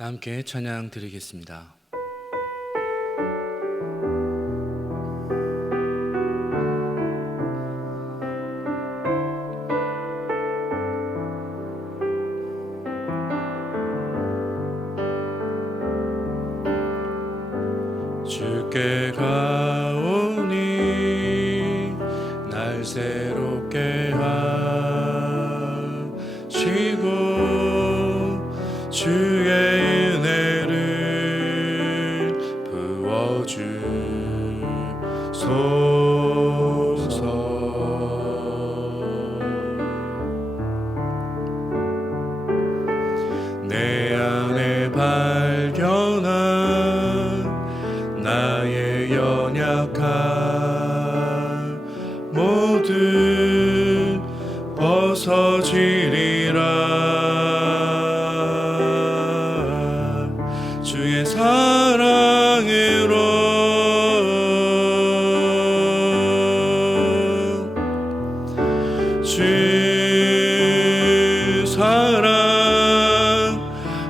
다 함께 찬양 드리겠습니다. 주께 가오니 날 새롭게 하시고 주의 은혜를 부어주소서. 내 안에 발견한 나의 연약함 모두 벗어지리라. 주의 사랑으로 주 사랑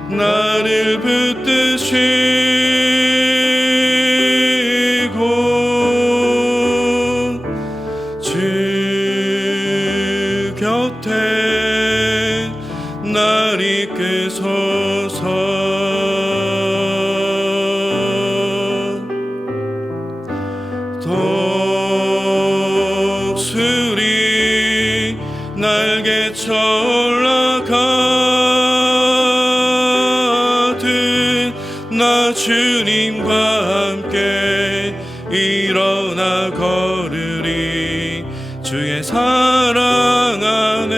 나를 붙드시고 주 곁에 날 이끄소서. 독수리 날개쳐 올라가듯 나 주님과 함께 일어나 걸으리. 주의 사랑 안에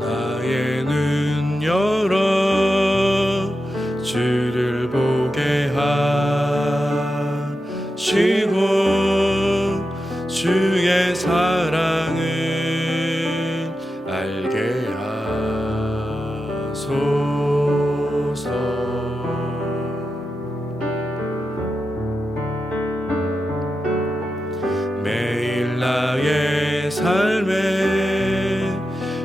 나의 눈 열어 주를 보게 하시고 주의 사랑을 알게 하소서. 매일 나의 삶에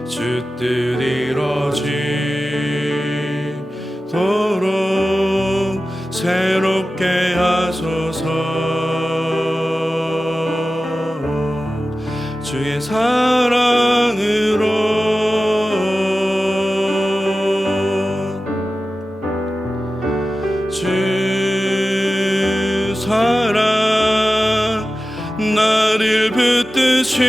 주 뜻 이루어지도록 새롭게 하소서. 주의 사랑 사랑으로 주 사랑 나를 붙드시고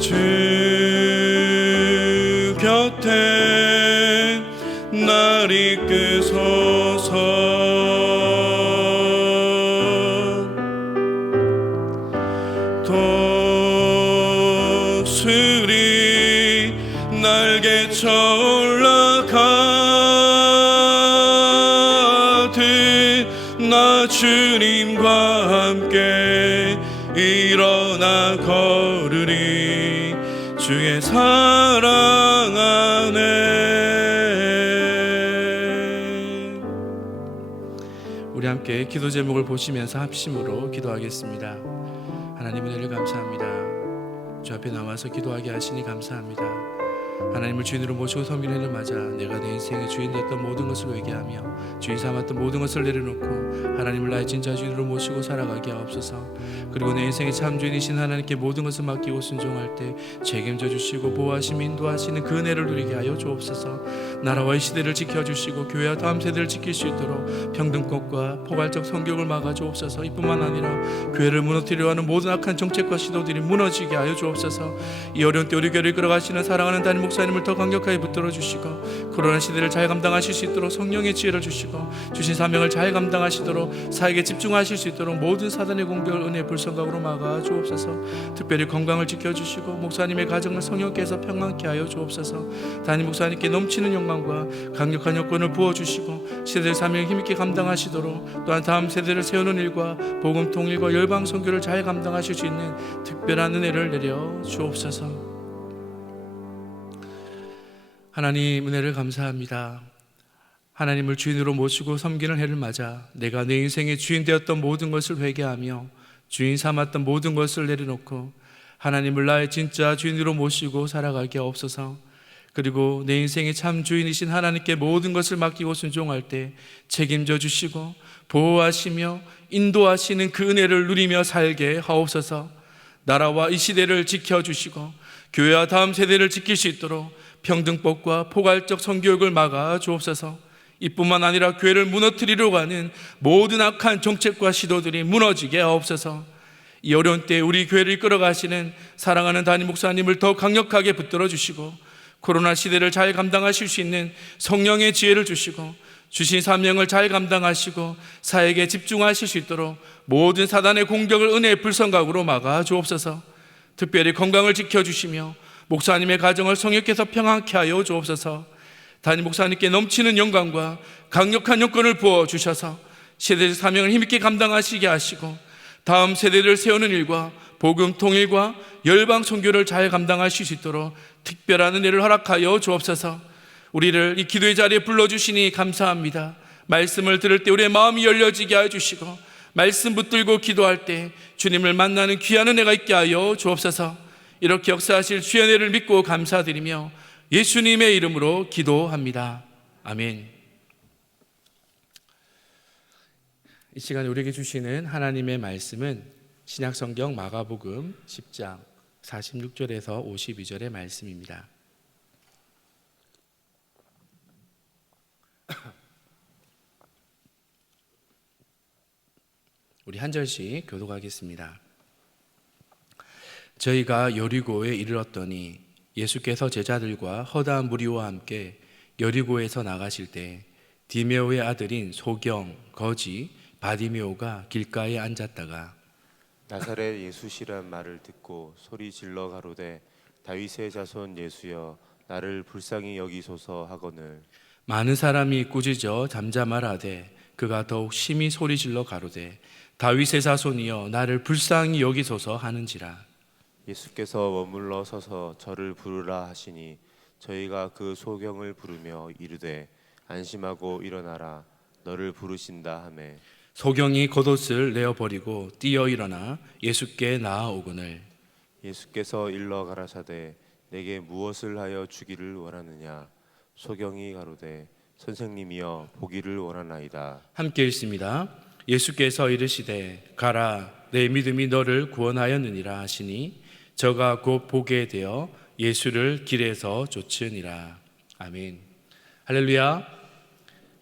주 곁에 날 이끄소서. 독수리 날개쳐 올라가듯 나 주님과 함께 일어나 걸으리 주의 사랑 안에. 우리 함께 기도 제목을 보시면서 합심으로 기도하겠습니다. 하나님 은혜를 감사합니다. 주 앞에 나와서 기도하게 하시니 감사합니다. 하나님을 주인으로 모시고 섬기는 해를 맞아 내가 내 인생의 주인 됐던 모든 것을 회개하며 주인 삼았던 모든 것을 내려놓고 하나님을 나의 진짜 주인으로 모시고 살아가게 하옵소서. 그리고 내 인생의 참 주인이신 하나님께 모든 것을 맡기고 순종할 때 책임져 주시고 보호하시며 인도하시는 그 은혜를 누리게 하여 주옵소서. 나라와 이 시대를 지켜주시고 교회와 다음 세대를 지킬 수 있도록 평등권과 포괄적 성격을 막아 주옵소서. 이뿐만 아니라 교회를 무너뜨리려 하는 모든 악한 정책과 시도들이 무너지게 하여 주옵소서. 이 어려운 때 우리 교회를 이끌어가시는 사랑하는 담임 목사님을 더 강력하게 붙들어 주시고 코로나 시대를 잘 감당하실 수 있도록 성령의 지혜를 주시고 주신 사명을 잘 감당하시도록 사역에 집중하실 수 있도록 모든 사단의 공격을 은혜의 불성각으로 막아 주옵소서. 특별히 건강을 지켜주시고 목사님의 가정을 성령께서 평안케 하여 주옵소서. 담임 목사님께 넘치는 영광과 강력한 여건을 부어주시고 시대의 사명을 힘있게 감당하시도록 또한 다음 세대를 세우는 일과 복음 통일과 열방 선교를 잘 감당하실 수 있는 특별한 은혜를 내려 주옵소서. 하나님 은혜를 감사합니다. 하나님을 주인으로 모시고 섬기는 해를 맞아 내가 내 인생의 주인 되었던 모든 것을 회개하며 주인 삼았던 모든 것을 내려놓고 하나님을 나의 진짜 주인으로 모시고 살아가게 하옵소서. 그리고 내 인생의 참 주인이신 하나님께 모든 것을 맡기고 순종할 때 책임져 주시고 보호하시며 인도하시는 그 은혜를 누리며 살게 하옵소서. 나라와 이 시대를 지켜주시고 교회와 다음 세대를 지킬 수 있도록 평등법과 포괄적 성교육을 막아 주옵소서. 이뿐만 아니라 교회를 무너뜨리려고 하는 모든 악한 정책과 시도들이 무너지게 하옵소서. 이 어려운 때에 우리 교회를 이끌어가시는 사랑하는 담임 목사님을 더 강력하게 붙들어 주시고 코로나 시대를 잘 감당하실 수 있는 성령의 지혜를 주시고 주신 사명을 잘 감당하시고 사역에 집중하실 수 있도록 모든 사단의 공격을 은혜의 불성각으로 막아 주옵소서. 특별히 건강을 지켜주시며 목사님의 가정을 성령께서 평안케 하여 주옵소서. 담임 목사님께 넘치는 영광과 강력한 여건을 부어주셔서 세대의 사명을 힘있게 감당하시게 하시고 다음 세대를 세우는 일과 복음 통일과 열방 선교를 잘 감당하실 수 있도록 특별한 은혜를 허락하여 주옵소서. 우리를 이 기도의 자리에 불러주시니 감사합니다. 말씀을 들을 때 우리의 마음이 열려지게 하여 주시고 말씀 붙들고 기도할 때 주님을 만나는 귀한 은혜가 있게 하여 주옵소서. 이렇게 역사하실 주의 은혜를 믿고 감사드리며 예수님의 이름으로 기도합니다. 아멘. 이 시간에 우리에게 주시는 하나님의 말씀은 신약성경 마가복음 10장 46절에서 52절의 말씀입니다. 우리 한 절씩 교독하겠습니다. 저희가 여리고에 이르렀더니 예수께서 제자들과 허다한 무리와 함께 여리고에서 나가실 때 디메오의 아들인 소경, 거지, 바디메오가 길가에 앉았다가 나사렛 예수시란 말을 듣고 소리 질러 가로되 다윗의 자손 예수여 나를 불쌍히 여기소서 하거늘 많은 사람이 꾸짖어 잠잠하라되 그가 더욱 심히 소리 질러 가로되 다윗의 자손이여 나를 불쌍히 여기소서 하는지라. 예수께서 머물러 서서 저를 부르라 하시니 저희가 그 소경을 부르며 이르되 안심하고 일어나라 너를 부르신다 하매 소경이 겉옷을 내어버리고 뛰어 일어나 예수께 나아오거늘 예수께서 일러 가라사대 내게 무엇을 하여 주기를 원하느냐 소경이 가로되 선생님이여 보기를 원하나이다. 함께 읽습니다. 예수께서 이르시되 가라 내 믿음이 너를 구원하였느니라 하시니 저가 곧 보게 되어 예수를 길에서 쫓으니라. 아멘. 할렐루야.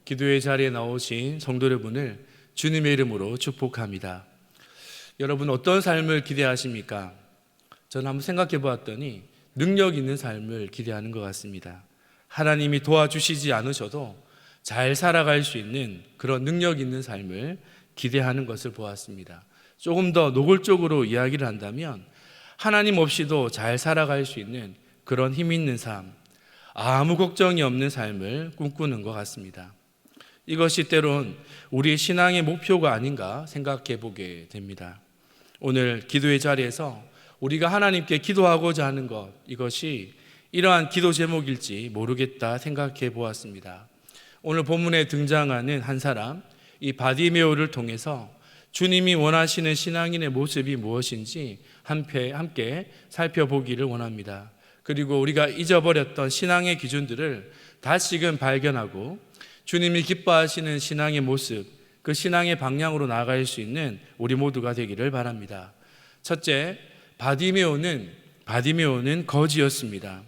기도의 자리에 나오신 성도 여러분을 주님의 이름으로 축복합니다. 여러분 어떤 삶을 기대하십니까? 저는 한번 생각해 보았더니 능력 있는 삶을 기대하는 것 같습니다. 하나님이 도와주시지 않으셔도 잘 살아갈 수 있는 그런 능력 있는 삶을 기대하는 것을 보았습니다. 조금 더 노골적으로 이야기를 한다면 하나님 없이도 잘 살아갈 수 있는 그런 힘 있는 삶, 아무 걱정이 없는 삶을 꿈꾸는 것 같습니다. 이것이 때론 우리의 신앙의 목표가 아닌가 생각해 보게 됩니다. 오늘 기도의 자리에서 우리가 하나님께 기도하고자 하는 것, 이것이 이러한 기도 제목일지 모르겠다 생각해 보았습니다. 오늘 본문에 등장하는 한 사람, 이 바디메오를 통해서 주님이 원하시는 신앙인의 모습이 무엇인지 함께 살펴보기를 원합니다. 그리고 우리가 잊어버렸던 신앙의 기준들을 다시금 발견하고 주님이 기뻐하시는 신앙의 모습, 그 신앙의 방향으로 나아갈 수 있는 우리 모두가 되기를 바랍니다. 첫째, 바디메오는 거지였습니다.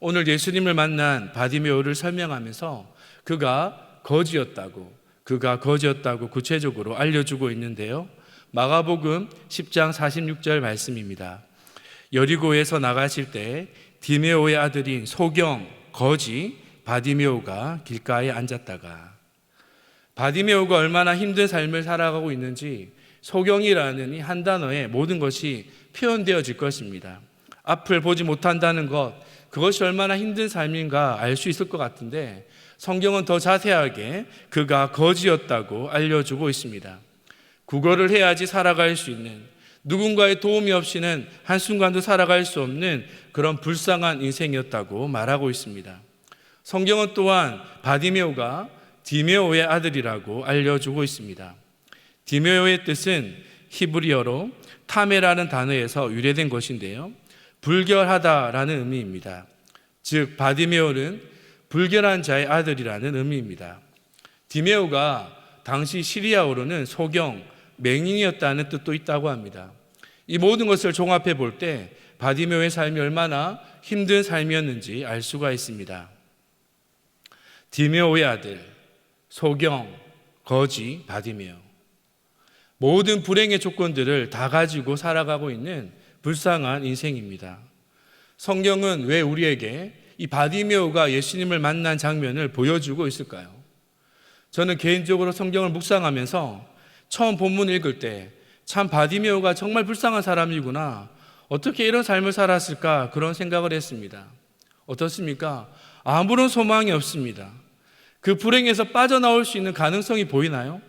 오늘 예수님을 만난 바디메오를 설명하면서 그가 거지였다고 구체적으로 알려주고 있는데요. 마가복음 10장 46절 말씀입니다. 여리고에서 나가실 때 디메오의 아들인 소경 거지 바디메오가 길가에 앉았다가, 바디메오가 얼마나 힘든 삶을 살아가고 있는지 소경이라는 이 한 단어에 모든 것이 표현되어질 것입니다. 앞을 보지 못한다는 것, 그것이 얼마나 힘든 삶인가 알 수 있을 것 같은데 성경은 더 자세하게 그가 거지였다고 알려주고 있습니다. 국어를 해야지 살아갈 수 있는, 누군가의 도움이 없이는 한순간도 살아갈 수 없는 그런 불쌍한 인생이었다고 말하고 있습니다. 성경은 또한 바디메오가 디메오의 아들이라고 알려주고 있습니다. 디메오의 뜻은 히브리어로 타메라는 단어에서 유래된 것인데요, 불결하다라는 의미입니다. 즉 바디메오는 불결한 자의 아들이라는 의미입니다. 디메오가 당시 시리아어로는 소경, 맹인이었다는 뜻도 있다고 합니다. 이 모든 것을 종합해 볼 때 바디메오의 삶이 얼마나 힘든 삶이었는지 알 수가 있습니다. 디메오의 아들, 소경, 거지, 바디메오. 모든 불행의 조건들을 다 가지고 살아가고 있는 불쌍한 인생입니다. 성경은 왜 우리에게 이 바디메오가 예수님을 만난 장면을 보여주고 있을까요? 저는 개인적으로 성경을 묵상하면서 처음 본문 읽을 때 참 바디메오가 정말 불쌍한 사람이구나, 어떻게 이런 삶을 살았을까, 그런 생각을 했습니다. 어떻습니까? 아무런 소망이 없습니다. 그 불행에서 빠져나올 수 있는 가능성이 보이나요?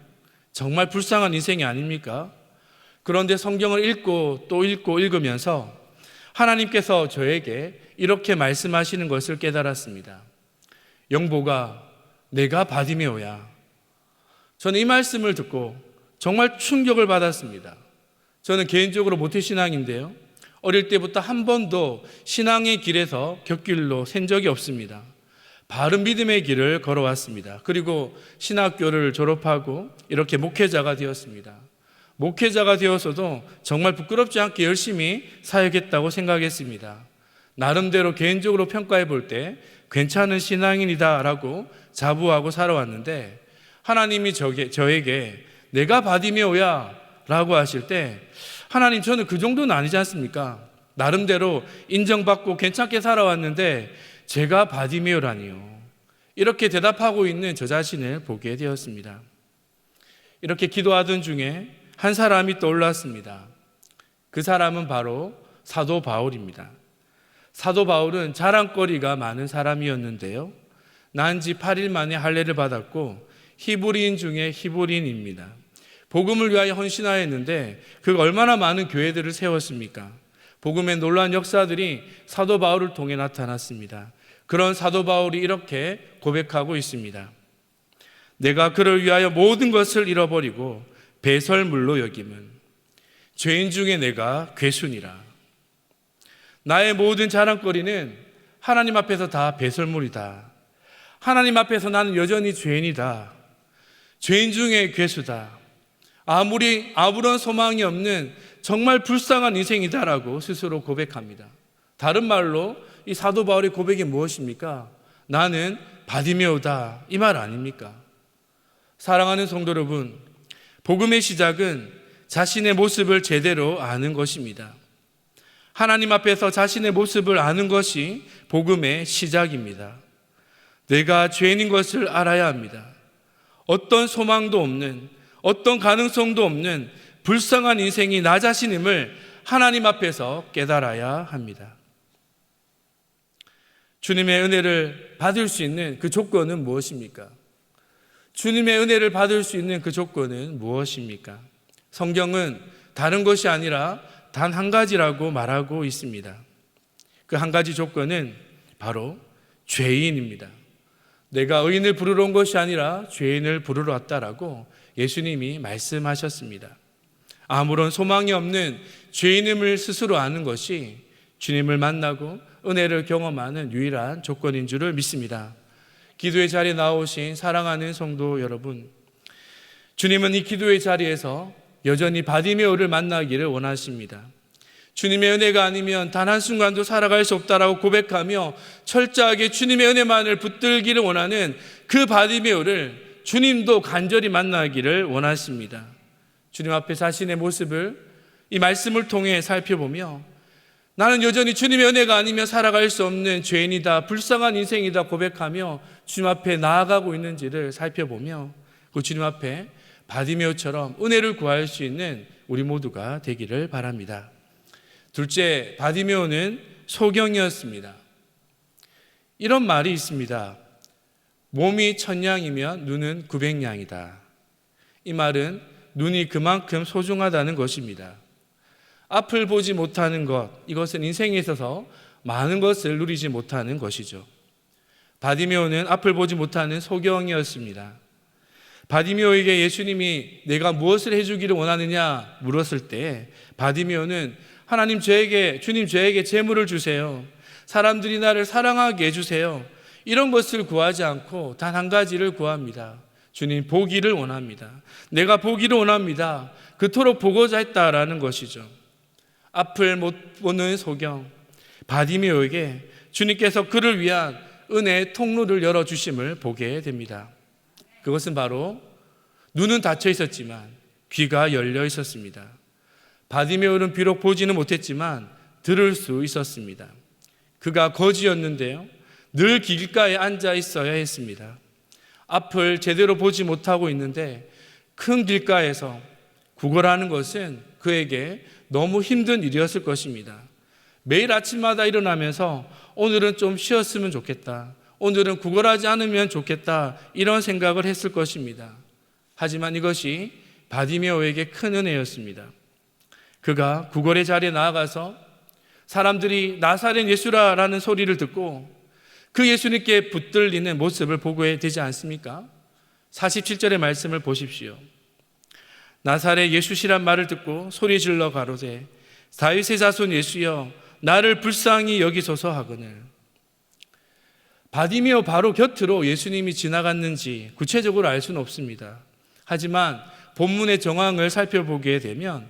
정말 불쌍한 인생이 아닙니까? 그런데 성경을 읽고 또 읽으면서 하나님께서 저에게 이렇게 말씀하시는 것을 깨달았습니다. 영보가, 내가 바디메오야. 저는 이 말씀을 듣고 정말 충격을 받았습니다. 저는 개인적으로 모태신앙인데요, 어릴 때부터 한 번도 신앙의 길에서 곁길로 샌 적이 없습니다. 바른 믿음의 길을 걸어왔습니다. 그리고 신학교를 졸업하고 이렇게 목회자가 되었습니다. 목회자가 되어서도 정말 부끄럽지 않게 열심히 사역했다고 생각했습니다. 나름대로 개인적으로 평가해 볼 때 괜찮은 신앙인이다라고 자부하고 살아왔는데, 하나님이 저에게 내가 바디메오야 라고 하실 때, 하나님, 저는 그 정도는 아니지 않습니까? 나름대로 인정받고 괜찮게 살아왔는데 제가 바디메오라니요. 이렇게 대답하고 있는 저 자신을 보게 되었습니다. 이렇게 기도하던 중에 한 사람이 떠올랐습니다. 그 사람은 바로 사도 바울입니다. 사도 바울은 자랑거리가 많은 사람이었는데요, 난 지 8일 만에 할례를 받았고 히브리인 중에 히브리인입니다. 복음을 위하여 헌신하였는데 그가 얼마나 많은 교회들을 세웠습니까? 복음의 놀라운 역사들이 사도 바울을 통해 나타났습니다. 그런 사도 바울이 이렇게 고백하고 있습니다. 내가 그를 위하여 모든 것을 잃어버리고 배설물로 여김은 죄인 중에 내가 괴순이라. 나의 모든 자랑거리는 하나님 앞에서 다 배설물이다. 하나님 앞에서 나는 여전히 죄인이다. 죄인 중에 괴수다. 아무런 소망이 없는 정말 불쌍한 인생이다라고 스스로 고백합니다. 다른 말로 이 사도 바울의 고백이 무엇입니까? 나는 바디메오다, 이 말 아닙니까? 사랑하는 성도 여러분, 복음의 시작은 자신의 모습을 제대로 아는 것입니다. 하나님 앞에서 자신의 모습을 아는 것이 복음의 시작입니다. 내가 죄인인 것을 알아야 합니다. 어떤 소망도 없는, 어떤 가능성도 없는 불쌍한 인생이 나 자신임을 하나님 앞에서 깨달아야 합니다. 주님의 은혜를 받을 수 있는 그 조건은 무엇입니까? 주님의 은혜를 받을 수 있는 그 조건은 무엇입니까? 성경은 다른 것이 아니라 단 한 가지라고 말하고 있습니다. 그 한 가지 조건은 바로 죄인입니다. 내가 의인을 부르러 온 것이 아니라 죄인을 부르러 왔다라고 예수님이 말씀하셨습니다. 아무런 소망이 없는 죄인임을 스스로 아는 것이 주님을 만나고 은혜를 경험하는 유일한 조건인 줄을 믿습니다. 기도의 자리에 나오신 사랑하는 성도 여러분, 주님은 이 기도의 자리에서 여전히 바디메오를 만나기를 원하십니다. 주님의 은혜가 아니면 단 한순간도 살아갈 수 없다라고 고백하며 철저하게 주님의 은혜만을 붙들기를 원하는 그 바디메오를 주님도 간절히 만나기를 원하십니다. 주님 앞에 자신의 모습을 이 말씀을 통해 살펴보며 나는 여전히 주님의 은혜가 아니면 살아갈 수 없는 죄인이다, 불쌍한 인생이다 고백하며 주님 앞에 나아가고 있는지를 살펴보며 그 주님 앞에 바디메오처럼 은혜를 구할 수 있는 우리 모두가 되기를 바랍니다. 둘째, 바디메오는 소경이었습니다. 이런 말이 있습니다. 몸이 1000양이면 눈은 900양이다. 이 말은 눈이 그만큼 소중하다는 것입니다. 앞을 보지 못하는 것, 이것은 인생에 있어서 많은 것을 누리지 못하는 것이죠. 바디메오는 앞을 보지 못하는 소경이었습니다. 바디메오에게 예수님이 내가 무엇을 해주기를 원하느냐 물었을 때 바디메오는 주님 저에게 재물을 주세요. 사람들이 나를 사랑하게 해주세요. 이런 것을 구하지 않고 단 한 가지를 구합니다. 주님 보기를 원합니다. 내가 보기를 원합니다. 그토록 보고자 했다라는 것이죠. 앞을 못 보는 소경 바디메오에게 주님께서 그를 위한 은혜의 통로를 열어주심을 보게 됩니다. 그것은 바로 눈은 닫혀 있었지만 귀가 열려 있었습니다. 바디메오는 비록 보지는 못했지만 들을 수 있었습니다. 그가 거지였는데요, 늘 길가에 앉아 있어야 했습니다. 앞을 제대로 보지 못하고 있는데 큰 길가에서 구걸하는 것은 그에게 너무 힘든 일이었을 것입니다. 매일 아침마다 일어나면서 오늘은 좀 쉬었으면 좋겠다, 오늘은 구걸하지 않으면 좋겠다, 이런 생각을 했을 것입니다. 하지만 이것이 바디메오에게 큰 은혜였습니다. 그가 구걸의 자리에 나아가서 사람들이 나사렛 예수라라는 소리를 듣고 그 예수님께 붙들리는 모습을 보게 되지 않습니까? 47절의 말씀을 보십시오. 나사렛 예수시란 말을 듣고 소리 질러 가로되 다윗의 자손 예수여 나를 불쌍히 여기소서 하거늘. 바디메오 바로 곁으로 예수님이 지나갔는지 구체적으로 알 수는 없습니다. 하지만 본문의 정황을 살펴보게 되면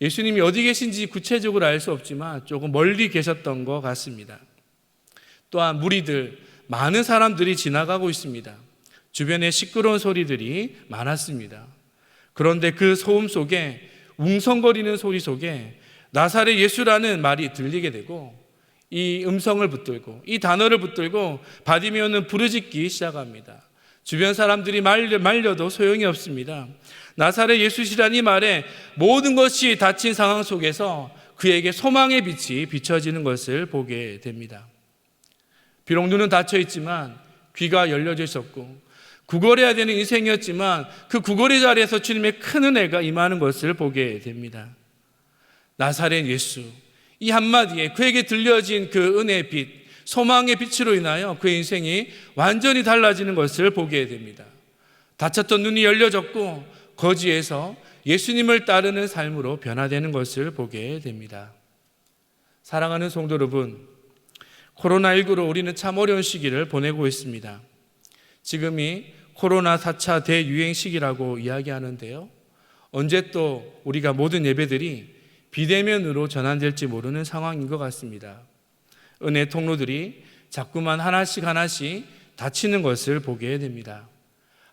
예수님이 어디 계신지 구체적으로 알 수 없지만 조금 멀리 계셨던 것 같습니다. 또한 무리들, 많은 사람들이 지나가고 있습니다. 주변에 시끄러운 소리들이 많았습니다. 그런데 그 소음 속에, 웅성거리는 소리 속에 나사렛 예수라는 말이 들리게 되고 이 음성을 붙들고 이 단어를 붙들고 바디메오는 부르짖기 시작합니다. 주변 사람들이 말려도 소용이 없습니다. 나사렛 예수시란 이 말에 모든 것이 닫힌 상황 속에서 그에게 소망의 빛이 비춰지는 것을 보게 됩니다. 비록 눈은 닫혀 있지만 귀가 열려져 있었고 구걸해야 되는 인생이었지만 그 구걸의 자리에서 주님의 큰 은혜가 임하는 것을 보게 됩니다. 나사렛 예수, 이 한마디에 그에게 들려진 그 은혜의 빛, 소망의 빛으로 인하여 그의 인생이 완전히 달라지는 것을 보게 됩니다. 닫혔던 눈이 열려졌고 거지에서 예수님을 따르는 삶으로 변화되는 것을 보게 됩니다. 사랑하는 성도 여러분, 코로나19로 우리는 참 어려운 시기를 보내고 있습니다. 지금이 코로나 4차 대유행 시기라고 이야기하는데요, 언제 또 우리가 모든 예배들이 비대면으로 전환될지 모르는 상황인 것 같습니다. 은혜 통로들이 자꾸만 하나씩 닫히는 것을 보게 됩니다.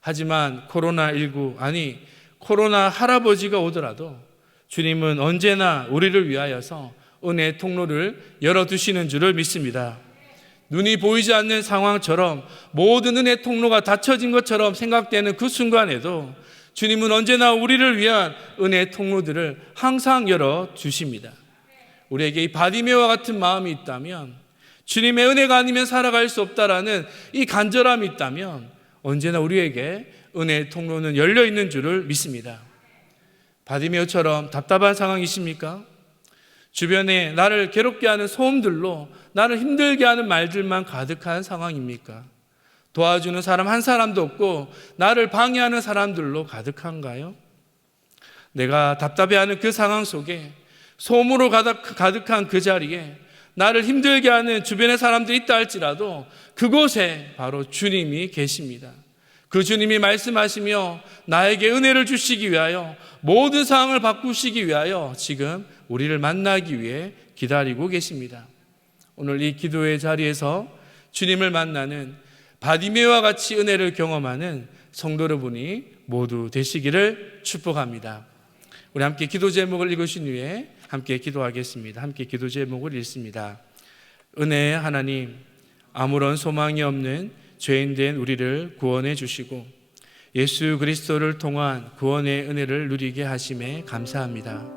하지만 코로나19, 코로나 할아버지가 오더라도 주님은 언제나 우리를 위하여서 은혜 통로를 열어두시는 줄을 믿습니다. 눈이 보이지 않는 상황처럼 모든 은혜 통로가 닫혀진 것처럼 생각되는 그 순간에도 주님은 언제나 우리를 위한 은혜 통로들을 항상 열어주십니다. 우리에게 이 바디메오와 같은 마음이 있다면, 주님의 은혜가 아니면 살아갈 수 없다라는 이 간절함이 있다면 언제나 우리에게 은혜 통로는 열려있는 줄을 믿습니다. 바디메오처럼 답답한 상황이십니까? 주변에 나를 괴롭게 하는 소음들로 나를 힘들게 하는 말들만 가득한 상황입니까? 도와주는 사람 한 사람도 없고 나를 방해하는 사람들로 가득한가요? 내가 답답해하는 그 상황 속에, 소음으로 가득한 그 자리에 나를 힘들게 하는 주변의 사람들이 있다 할지라도 그곳에 바로 주님이 계십니다. 그 주님이 말씀하시며 나에게 은혜를 주시기 위하여, 모든 상황을 바꾸시기 위하여 지금 우리를 만나기 위해 기다리고 계십니다. 오늘 이 기도의 자리에서 주님을 만나는 바디메오와 같이 은혜를 경험하는 성도 여러분이 모두 되시기를 축복합니다. 우리 함께 기도 제목을 읽으신 후에 함께 기도하겠습니다. 함께 기도 제목을 읽습니다. 은혜의 하나님, 아무런 소망이 없는 죄인된 우리를 구원해 주시고 예수 그리스도를 통한 구원의 은혜를 누리게 하심에 감사합니다.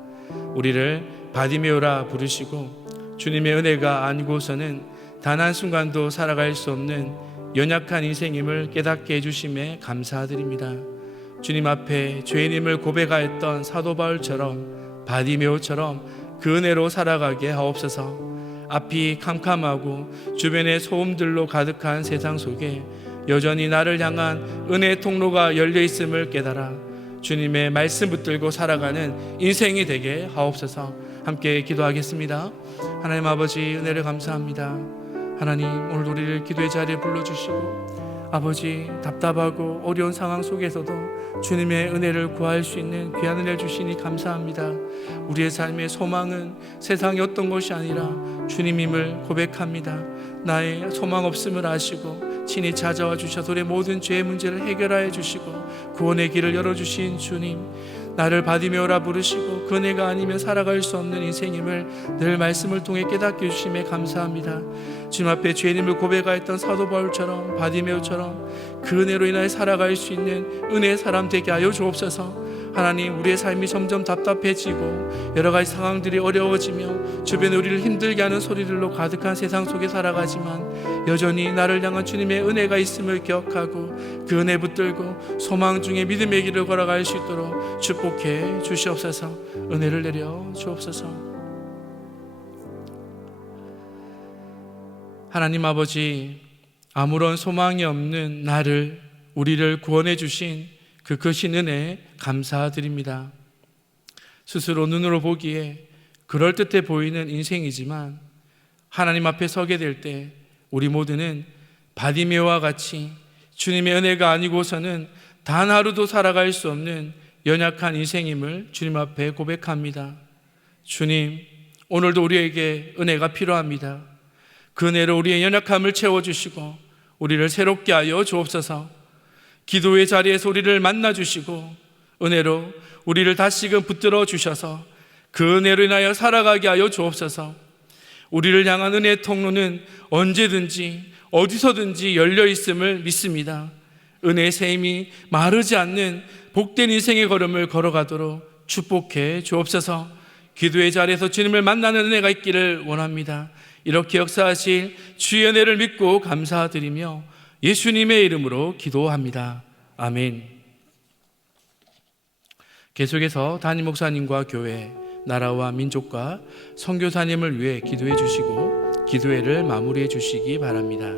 우리를 바디메오라 부르시고 주님의 은혜가 아니고서는 단 한순간도 살아갈 수 없는 연약한 인생임을 깨닫게 해주심에 감사드립니다. 주님 앞에 죄인임을 고백하였던 사도 바울처럼, 바디메오처럼 그 은혜로 살아가게 하옵소서. 앞이 캄캄하고 주변에 소음들로 가득한 세상 속에 여전히 나를 향한 은혜의 통로가 열려있음을 깨달아 주님의 말씀 붙들고 살아가는 인생이 되게 하옵소서. 함께 기도하겠습니다. 하나님 아버지, 은혜를 감사합니다. 하나님, 오늘 우리를 기도의 자리에 불러주시고 아버지, 답답하고 어려운 상황 속에서도 주님의 은혜를 구할 수 있는 귀한 은혜를 주시니 감사합니다. 우리의 삶의 소망은 세상의 어떤 것이 아니라 주님임을 고백합니다. 나의 소망 없음을 아시고 친히 찾아와 주셔서 우리의 모든 죄의 문제를 해결하여 주시고 구원의 길을 열어주신 주님, 나를 바디메오라 부르시고 그 은혜가 아니면 살아갈 수 없는 인생임을 늘 말씀을 통해 깨닫게 해주심에 감사합니다. 주님 앞에 죄인임을 고백하였던 사도 바울처럼, 바디메오처럼 그 은혜로 인하여 살아갈 수 있는 은혜의 사람 되게 하여 주옵소서. 하나님, 우리의 삶이 점점 답답해지고 여러 가지 상황들이 어려워지며 주변에 우리를 힘들게 하는 소리들로 가득한 세상 속에 살아가지만 여전히 나를 향한 주님의 은혜가 있음을 기억하고 그 은혜 붙들고 소망 중에 믿음의 길을 걸어갈 수 있도록 축복해 주시옵소서. 은혜를 내려 주옵소서. 하나님 아버지, 아무런 소망이 없는 나를, 우리를 구원해 주신 그 크신 은혜에 감사드립니다. 스스로 눈으로 보기에 그럴듯해 보이는 인생이지만 하나님 앞에 서게 될 때 우리 모두는 바디메오와 같이 주님의 은혜가 아니고서는 단 하루도 살아갈 수 없는 연약한 인생임을 주님 앞에 고백합니다. 주님, 오늘도 우리에게 은혜가 필요합니다. 그 은혜로 우리의 연약함을 채워주시고 우리를 새롭게 하여 주옵소서. 기도의 자리에서 우리를 만나주시고 은혜로 우리를 다시금 붙들어 주셔서 그 은혜로 인하여 살아가게 하여 주옵소서. 우리를 향한 은혜의 통로는 언제든지 어디서든지 열려 있음을 믿습니다. 은혜의 샘이 마르지 않는 복된 인생의 걸음을 걸어가도록 축복해 주옵소서. 기도의 자리에서 주님을 만나는 은혜가 있기를 원합니다. 이렇게 역사하실 주의 은혜를 믿고 감사드리며 예수님의 이름으로 기도합니다. 아멘. 계속해서 담임 목사님과 교회, 나라와 민족과 선교사님을 위해 기도해 주시고 기도회를 마무리해 주시기 바랍니다.